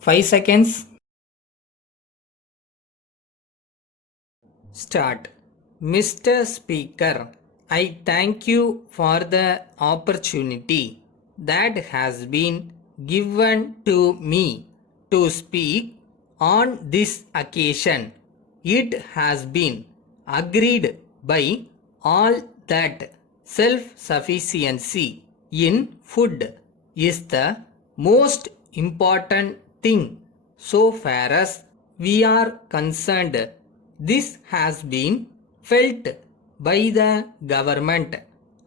5 seconds. Start. Mr. Speaker, I thank you for the opportunity that has been given to me to speak on this occasion. It has been agreed by all that self-sufficiency in food is the most important thing so far as we are concerned. This has been felt by the government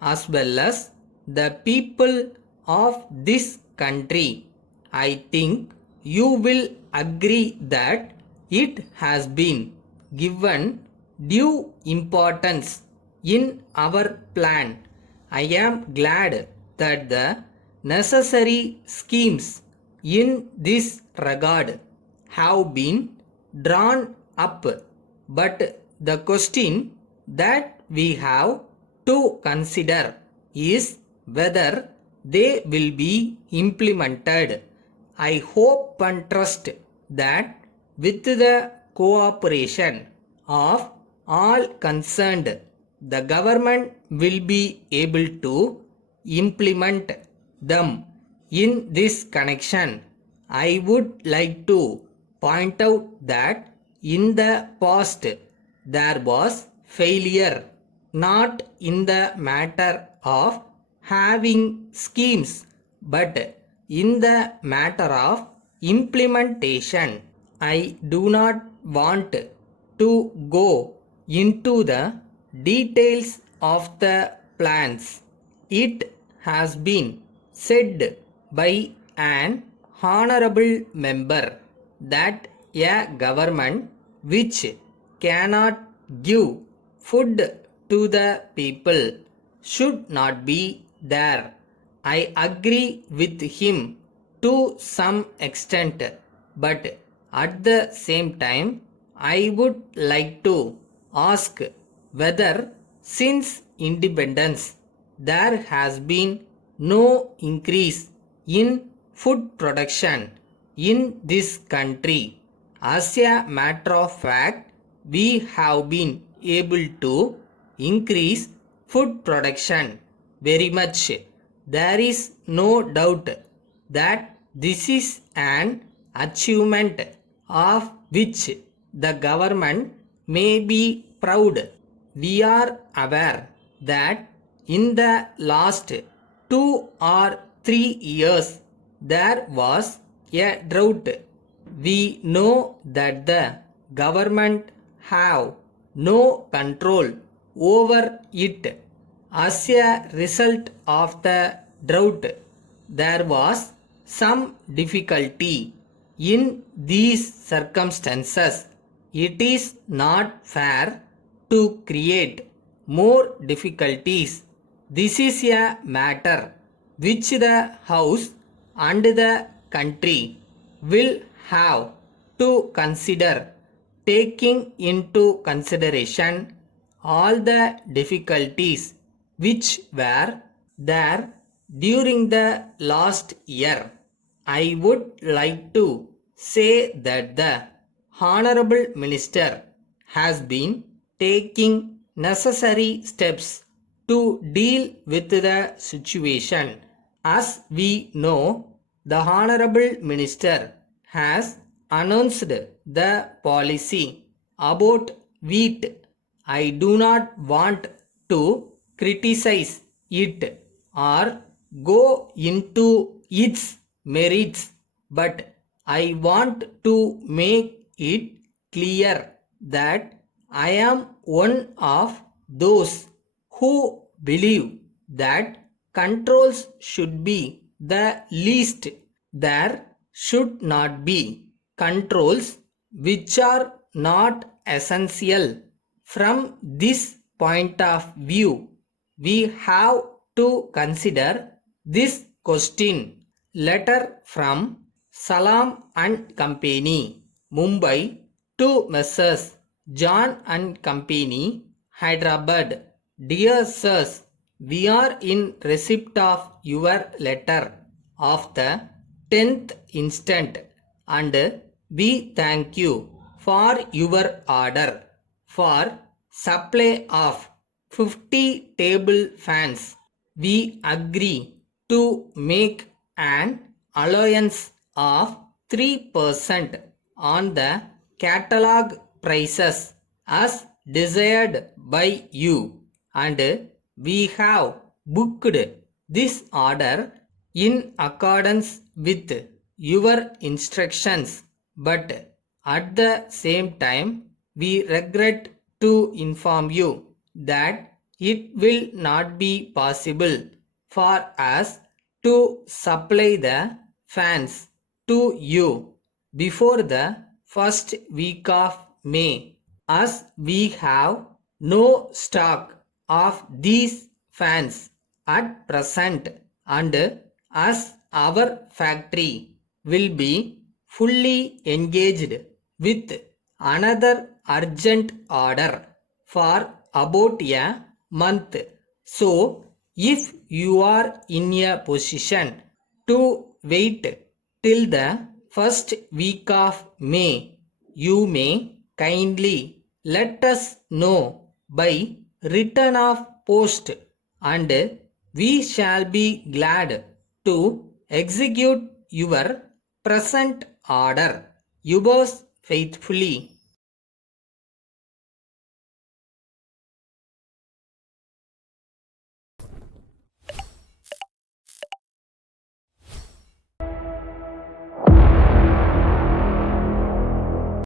as well as the people of this country. I think you will agree that it has been given due importance in our plan. I am glad that the necessary schemes in this regard have been drawn up, but the question that we have to consider is whether they will be implemented. I hope and trust that with the cooperation of all concerned, the government will be able to implement them. In this connection, I would like to point out that in the past there was failure not in the matter of having schemes but in the matter of implementation. I do not want to go into the details of the plans. It has been said by an honorable member that a government which cannot give food to the people should not be there. I agree with him to some extent, but at the same time, I would like to ask whether since independence there has been no increase in food production in this country. As a matter of fact, we have been able to increase food production very much. There is no doubt that this is an achievement of which the government may be proud. We are aware that in the last 2 or 3 years there was a drought. We know that the government have no control over it. As a result of the drought, there was some difficulty. In these circumstances, it is not fair to create more difficulties. This is a matter which the House and the country will have to consider, taking into consideration all the difficulties which were there during the last year. I would like to say that the Honorable Minister has been taking necessary steps to deal with the situation. As we know, the Honorable Minister has announced the policy about wheat. I do not want to criticize it or go into its merits, but I want to make it clear that I am one of those who believe that controls should be the least. There should not be controls which are not essential. From this point of view, we have to consider this question. Letter from Salam and Company, Mumbai, to Messrs. John and Company, Hyderabad. Dear Sirs, we are in receipt of your letter of the 10th instant and we thank you for your order for supply of 50 table fans. We agree to make an allowance of 3% on the catalog prices as desired by you, and we have booked this order in accordance with your instructions, but at the same time we regret to inform you that it will not be possible for us to supply the fans to you before the first week of May, as we have no stock of these fans at present, and as our factory will be fully engaged with another urgent order for about a month. So, if you are in a position to wait till the first week of May, you may kindly let us know by return of post, and we shall be glad to execute your present order. Yours faithfully,